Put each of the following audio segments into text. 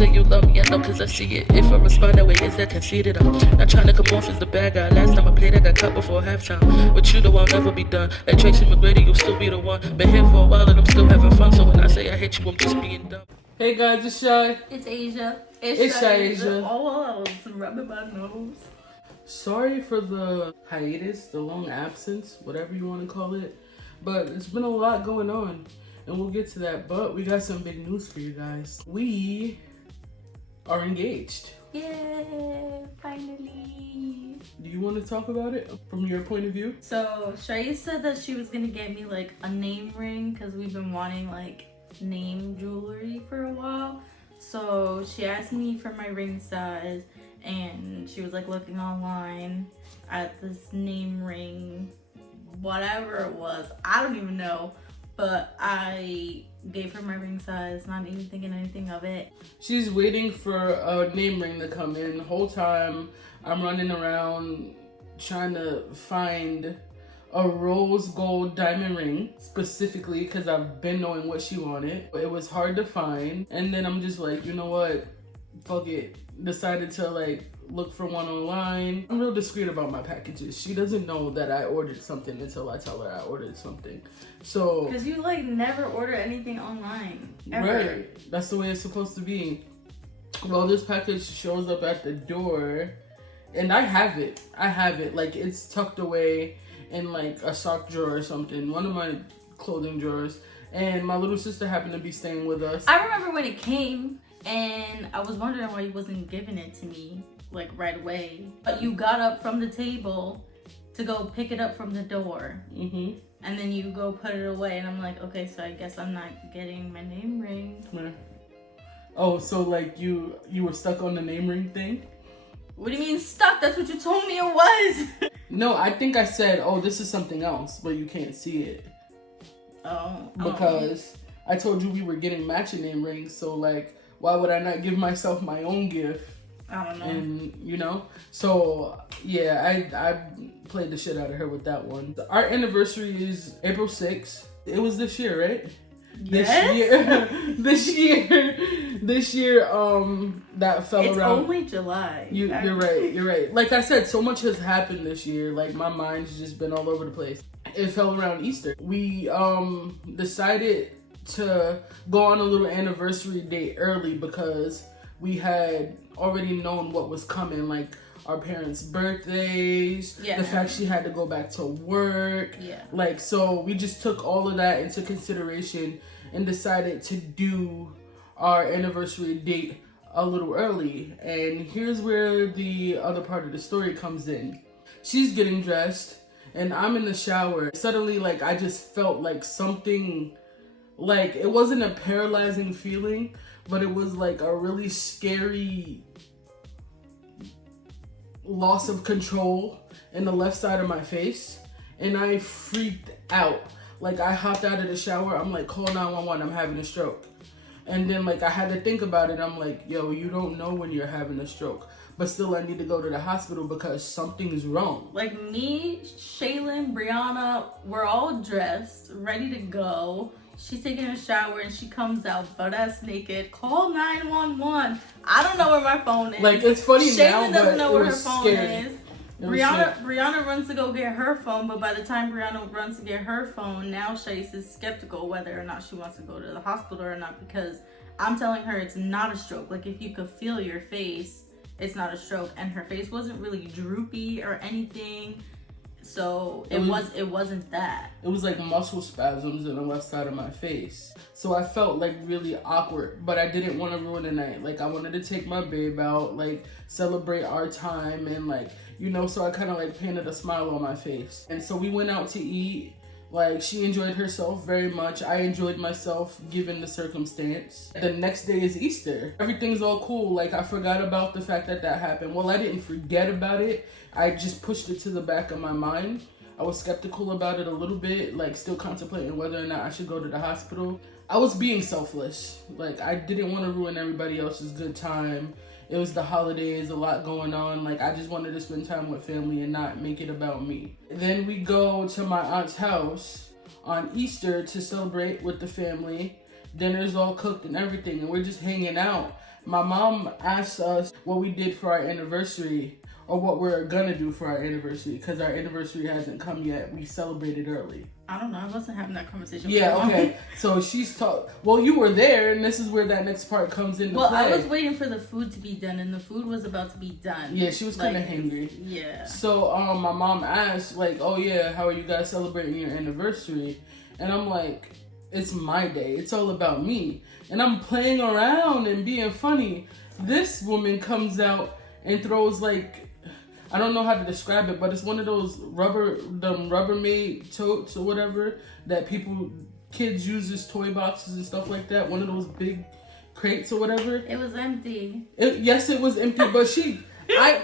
say you love me, I know cause I see it. If I respond that way, is that conceited? I'm not trying to come off as the bad guy. Last time I played, I got cut before halftime. With you, though, I'll never be done. Like Tracy McGrady, you'll still be the one. Been here for a while and I'm still having fun. So when I say I hate you, I'm just being dumb. Hey guys, it's Shy. It's Asia. itsshaiasia. Oh, I'm rubbing my nose. Sorry for the hiatus, the long absence, whatever you want to call it. But it's been a lot going on, and we'll get to that. But we got some big news for you guys. We are engaged. Yay, finally. Do you want to talk about it from your point of view? So, Shaya said that she was gonna get me like a name ring because we've been wanting like name jewelry for a while. So she asked me for my ring size, and she was like looking online at this name ring, whatever it was, I don't even know, but I gave her my ring size, not even thinking anything of it. She's waiting for a name ring to come in. The whole time I'm running around trying to find a rose gold diamond ring, specifically because I've been knowing what she wanted. It was hard to find, and then I'm just like, you know what, fuck it. Decided to like look for one online. I'm real discreet about my packages. She doesn't know that I ordered something until I tell her I ordered something. So because you like never order anything online ever. Right, that's the way it's supposed to be. Well, this package shows up at the door, and I have it like it's tucked away in like a sock drawer or something, one of my clothing drawers, and my little sister happened to be staying with us. I remember when it came, and I was wondering why you wasn't giving it to me like right away. But you got up from the table to go pick it up from the door, and then you go put it away, and I'm like, okay, so I guess I'm not getting my name ring. Oh, so like you were stuck on the name ring thing? What do you mean stuck? That's what you told me it was. No, I think I said, oh, this is something else, but you can't see it. Oh. Because I told you we were getting matching name rings, so like, why would I not give myself my own gift? I don't know. And you know, so yeah, I played the shit out of her with that one. Our anniversary is April 6th. It was this year, right? Yes? This year, that fell it's around. It's only July. You're right. Like I said, so much has happened this year. Like my mind's just been all over the place. It fell around Easter. We decided to go on a little anniversary date early because we had already known what was coming, like our parents' birthdays, the fact she had to go back to work. Like, so we just took all of that into consideration and decided to do our anniversary date a little early. And here's where the other part of the story comes in. She's getting dressed and I'm in the shower. Suddenly, like, I just felt like something, like, it wasn't a paralyzing feeling, but it was like a really scary loss of control in the left side of my face, and I freaked out. Like, I hopped out of the shower. I'm like, call 911, I'm having a stroke. And then like I had to think about it. I'm like, yo, you don't know when you're having a stroke, but still I need to go to the hospital because something's wrong. Like me, Shaylin, Brianna, we're all dressed, ready to go. She's taking a shower and she comes out butt-ass naked. Call 911. I don't know where my phone is. Like, it's funny now, Shaylin but doesn't know it where her was phone scary. is. Brianna runs to go get her phone, but by the time Brianna runs to get her phone, now Chase is skeptical whether or not she wants to go to the hospital or not, because I'm telling her it's not a stroke. Like, if you could feel your face, it's not a stroke. And her face wasn't really droopy or anything. So it wasn't that. It was like muscle spasms in the left side of my face. So I felt like really awkward, but I didn't want to ruin the night. Like, I wanted to take my babe out, like celebrate our time, and like, you know, so I kind of like painted a smile on my face. And so we went out to eat. Like, she enjoyed herself very much. I enjoyed myself given the circumstance. The next day is Easter. Everything's all cool. Like, I forgot about the fact that that happened. Well, I didn't forget about it. I just pushed it to the back of my mind. I was skeptical about it a little bit, like still contemplating whether or not I should go to the hospital. I was being selfless. Like, I didn't want to ruin everybody else's good time. It was the holidays, a lot going on. Like, I just wanted to spend time with family and not make it about me. Then we go to my aunt's house on Easter to celebrate with the family. Dinner's all cooked and everything, and we're just hanging out. My mom asked us what we did for our anniversary or what we're gonna do for our anniversary because our anniversary hasn't come yet. We celebrated early. I don't know. I wasn't having that conversation. Yeah, okay. So she's well, you were there, and this is where that next part comes into play. Well, I was waiting for the food to be done, and the food was about to be done. Yeah, she was kind of hangry. Yeah. So my mom asked, like, oh yeah, how are you guys celebrating your anniversary? And I'm like, it's my day. It's all about me. And I'm playing around and being funny. This woman comes out and throws like, I don't know how to describe it, but it's one of those Rubbermaid totes or whatever that kids use as toy boxes and stuff like that. One of those big crates or whatever. It was empty. Yes, it was empty, but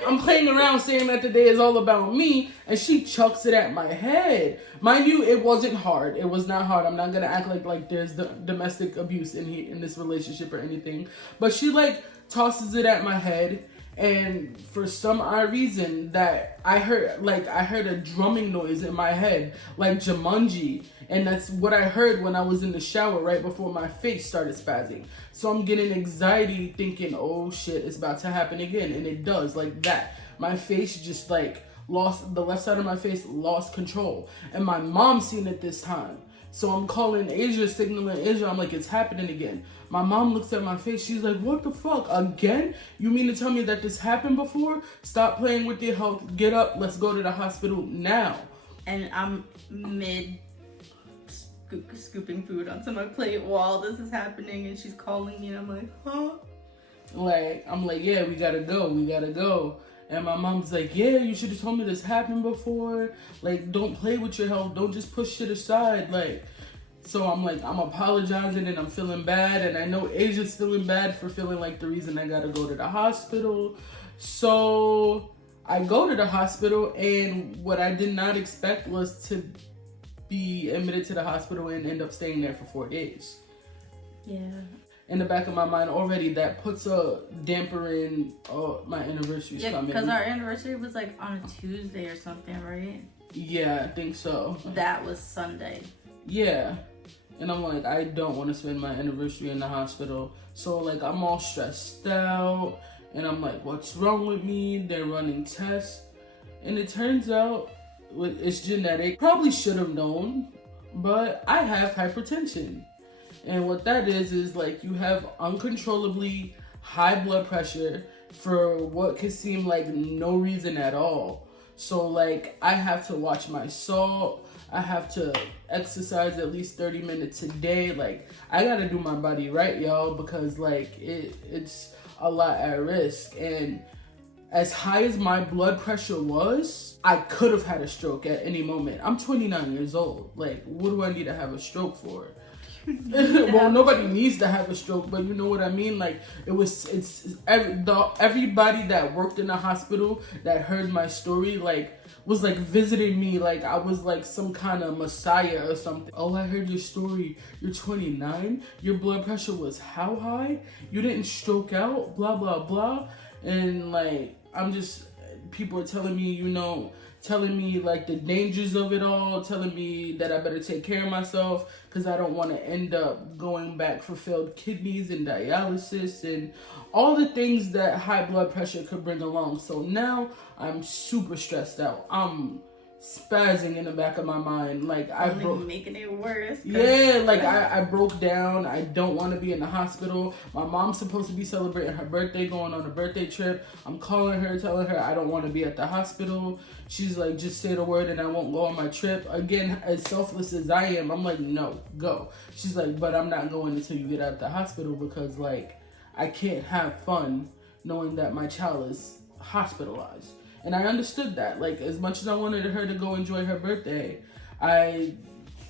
I'm playing around saying that the day is all about me, and she chucks it at my head. Mind you, it wasn't hard. It was not hard. I'm not gonna act like there's domestic abuse in this relationship or anything. But she like tosses it at my head. And for some odd reason that I heard a drumming noise in my head, like Jumanji. And that's what I heard when I was in the shower right before my face started spazzing. So I'm getting anxiety thinking, oh shit, it's about to happen again. And it does, like that. My face just like the left side of my face lost control. And my mom seen it this time. So I'm calling Asia, signaling Asia. I'm like, it's happening again. My mom looks at my face. She's like, what the fuck? Again? You mean to tell me that this happened before? Stop playing with your health. Get up. Let's go to the hospital now. And I'm mid scooping food onto my plate while this is happening. And she's calling me. And I'm like, huh? I'm like, yeah, we gotta go. And my mom's like, yeah, you should have told me this happened before. Like, don't play with your health. Don't just push shit aside. Like, so I'm like, I'm apologizing and I'm feeling bad. And I know Asia's feeling bad for feeling like the reason I gotta go to the hospital. So I go to the hospital, and what I did not expect was to be admitted to the hospital and end up staying there for 4 days. Yeah. In the back of my mind already, that puts a damper in my anniversary's coming. Because our anniversary was like on a Tuesday or something, right? Yeah, I think so. That was Sunday. Yeah. And I'm like, I don't want to spend my anniversary in the hospital. So like, I'm all stressed out. And I'm like, what's wrong with me? They're running tests. And it turns out it's genetic. Probably should have known. But I have hypertension. And what that is like you have uncontrollably high blood pressure for what could seem like no reason at all. So like I have to watch my salt. I have to exercise at least 30 minutes a day. Like I gotta do my body right, y'all, because like it's a lot at risk. And as high as my blood pressure was, I could have had a stroke at any moment. I'm 29 years old. Like, what do I need to have a stroke for? Well, nobody needs to have a stroke, but you know what I mean. Like everybody that worked in the hospital that heard my story, like was like visiting me, like I was like some kind of messiah or something. Oh, I heard your story. You're 29. Your blood pressure was how high? You didn't stroke out. Blah blah blah. And like people are telling me, telling me like the dangers of it all, telling me that I better take care of myself because I don't want to end up going back for failed kidneys and dialysis and all the things that high blood pressure could bring along. So now I'm super stressed out. I'm spazzing in the back of my mind. Like making it worse. Yeah, like I broke down. I don't want to be in the hospital. My mom's supposed to be celebrating her birthday, going on a birthday trip. I'm calling her, telling her I don't want to be at the hospital. She's like, just say the word and I won't go on my trip. Again, as selfless as I am, I'm like, no, go. She's like, but I'm not going until you get out of the hospital because like I can't have fun knowing that my child is hospitalized. And I understood that. Like, as much as I wanted her to go enjoy her birthday, I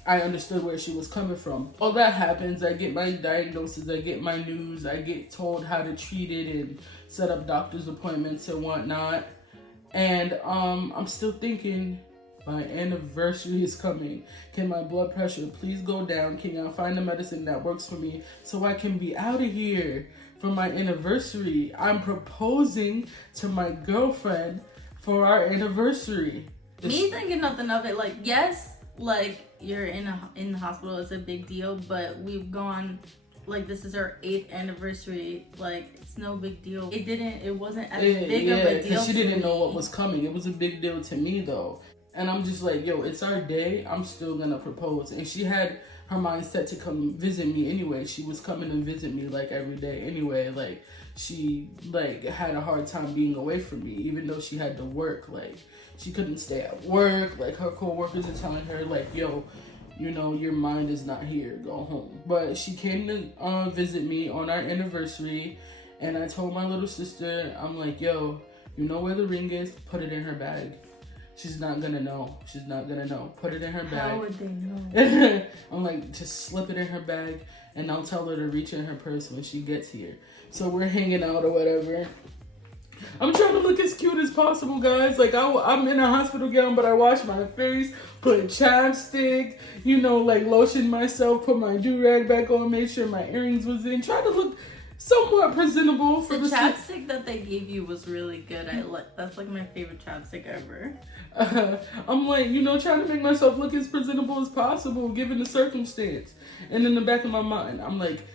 understood where she was coming from. All that happens. I get my diagnosis. I get my news. I get told how to treat it and set up doctor's appointments and whatnot. And I'm still thinking, my anniversary is coming. Can my blood pressure please go down? Can I find a medicine that works for me so I can be out of here for my anniversary? I'm proposing to my girlfriend for our anniversary. Me thinking nothing of it. Like, yes, like you're in the hospital, it's a big deal, but we've gone like this is our 8th anniversary. Like it's no big deal. It wasn't as big of a deal. Because she didn't know what was coming. It was a big deal to me though. And I'm just like, yo, it's our day. I'm still gonna propose. And she had her mind set to come visit me anyway. She was coming and visit me like every day anyway. Like she like had a hard time being away from me, even though she had to work. Like she couldn't stay at work. Like her co-workers are telling her like, yo, you know, your mind is not here, go home. But she came to visit me on our anniversary, and I told my little sister, I'm like, yo, you know where the ring is? Put it in her bag. She's not gonna know. She's not gonna know. Put it in her bag. How would they know? I'm like, just slip it in her bag, and I'll tell her to reach in her purse when she gets here. So we're hanging out or whatever. I'm trying to look as cute as possible, guys. Like, I'm in a hospital gown, but I wash my face, put chapstick, you know, like lotion myself, put my do-rag back on, make sure my earrings was in. Try to look somewhat presentable for the chapstick that they gave you was really good. That's like my favorite chapstick ever. I'm like, you know, trying to make myself look as presentable as possible given the circumstance. And in the back of my mind, I'm like,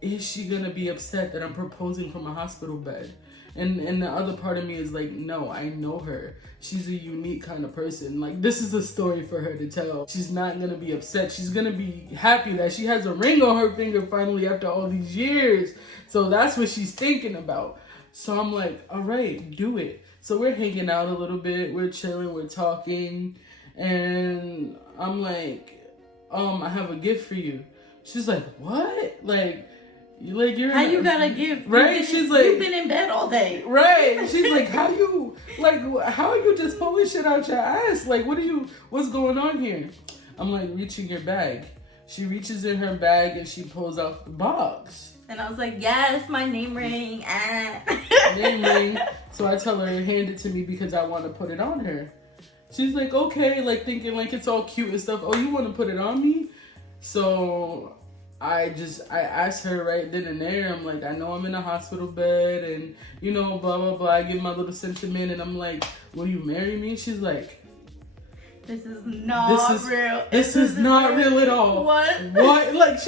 is she gonna be upset that I'm proposing from a hospital bed? And the other part of me is like, no, I know her. She's a unique kind of person. Like, this is a story for her to tell. She's not gonna be upset. She's gonna be happy that she has a ring on her finger finally after all these years. So that's what she's thinking about. So I'm like, all right, do it. So we're hanging out a little bit. We're chilling. We're talking. And I'm like, I have a gift for you. She's like, what? Like you're how you got a gift, right? She's like, you've been in bed all day, right? She's like, how are you just pulling shit out your ass? Like, what's going on here? I'm like, reach in your bag. She reaches in her bag and she pulls out the box. And I was like, yes, my name ring. Name ring. So I tell her, hand it to me because I want to put it on her. She's like, okay, like thinking like it's all cute and stuff. Oh, you want to put it on me? So I asked her right then and there. I'm like, I know I'm in a hospital bed and, you know, blah, blah, blah. I give my little sentiment and I'm like, will you marry me? She's like, this is not real. This is not real at all. What? What? Like,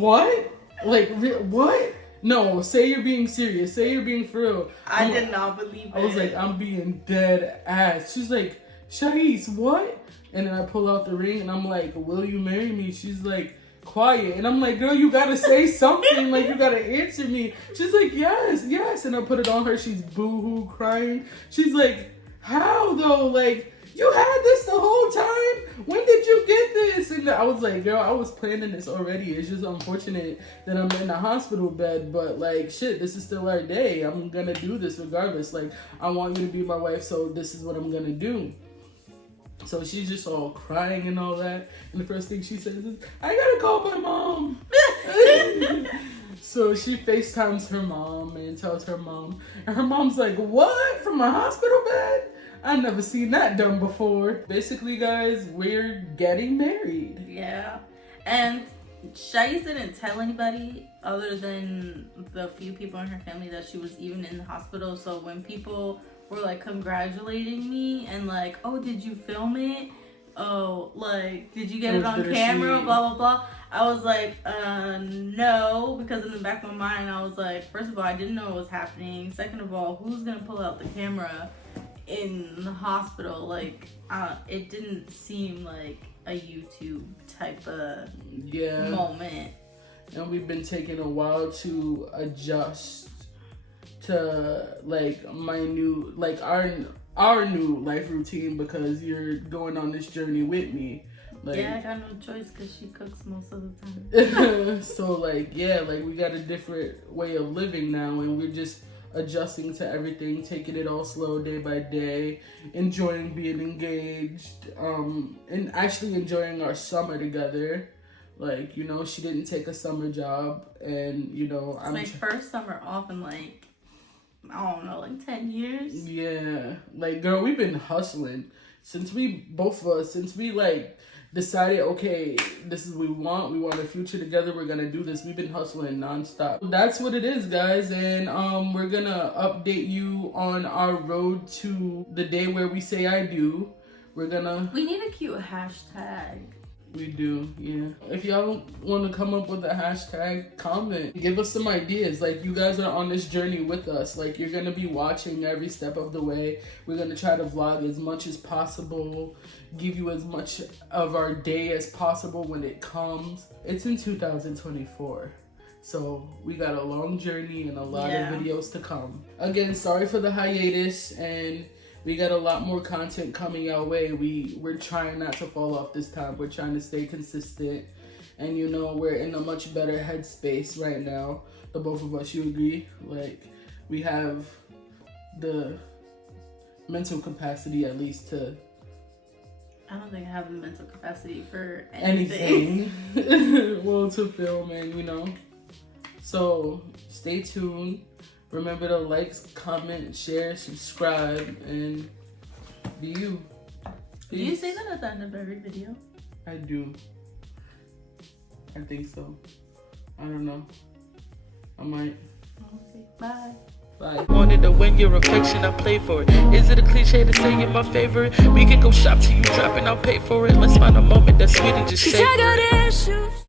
what? Like, what? No, say you're being serious. Say you're being for real. I did not believe it. I was like, I'm being dead ass. She's like, Shais, what? And then I pull out the ring and I'm like, will you marry me? She's like, quiet. And I'm like, girl, you gotta say something. Like, you gotta answer me. She's like, yes. And I put it on her. She's boo-hoo crying. She's like, how though? Like, you had this the whole time? When did you get this? And I was like, girl, I was planning this already. It's just unfortunate that I'm in a hospital bed, but like, shit, this is still our day. I'm gonna do this regardless. Like, I want you to be my wife, so this is what I'm gonna do. So she's just all crying and all that. And the first thing she says is, I gotta call my mom. So she FaceTimes her mom and tells her mom. And her mom's like, what? From a hospital bed? I've never seen that done before. Basically, guys, we're getting married. Yeah. And Shais didn't tell anybody other than the few people in her family that she was even in the hospital. So when people were like congratulating me and like, oh, did you film it? Oh, like, did you get it on camera? Blah, blah, blah. I was like, no, because in the back of my mind, I was like, first of all, I didn't know what was happening. Second of all, who's going to pull out the camera in the hospital? Like, it didn't seem like a YouTube type of moment. And we've been taking a while to adjust to like my new, like our new life routine because you're going on this journey with me. Like, yeah, I got no choice because she cooks most of the time. So like, yeah, like we got a different way of living now and we're just adjusting to everything, taking it all slow day by day, enjoying being engaged, and actually enjoying our summer together. Like, you know, she didn't take a summer job and, you know, it's my first summer off in like, I don't know, like 10 years. Yeah. Like, girl, we've been hustling since we like decided, okay, this is what we want a future together, we're gonna do this. We've been hustling nonstop. That's what it is, guys, and we're gonna update you on our road to the day where we say I do. We need a cute hashtag. We do, yeah. If y'all want to come up with a hashtag, comment. Give us some ideas. Like, you guys are on this journey with us. Like, you're going to be watching every step of the way. We're going to try to vlog as much as possible. Give you as much of our day as possible when it comes. It's in 2024. So, we got a long journey and a lot of videos to come. Again, sorry for the hiatus, and we got a lot more content coming our way. We're trying not to fall off this time. We're trying to stay consistent. And you know, we're in a much better headspace right now. The both of us, you agree? Like, we have the mental capacity at least to... I don't think I have the mental capacity for anything. Well, to film and, you know. So, stay tuned. Remember to like, comment, share, subscribe, and be you. Do you say that at the end of every video? I do. I think so. I don't know. I might. Okay, bye. Bye. Wanted to win your affection, I play for it. Is it a cliche to say you're my favorite? We can go shop till you drop and I'll pay for it. Let's find a moment that's sweet and just savor it.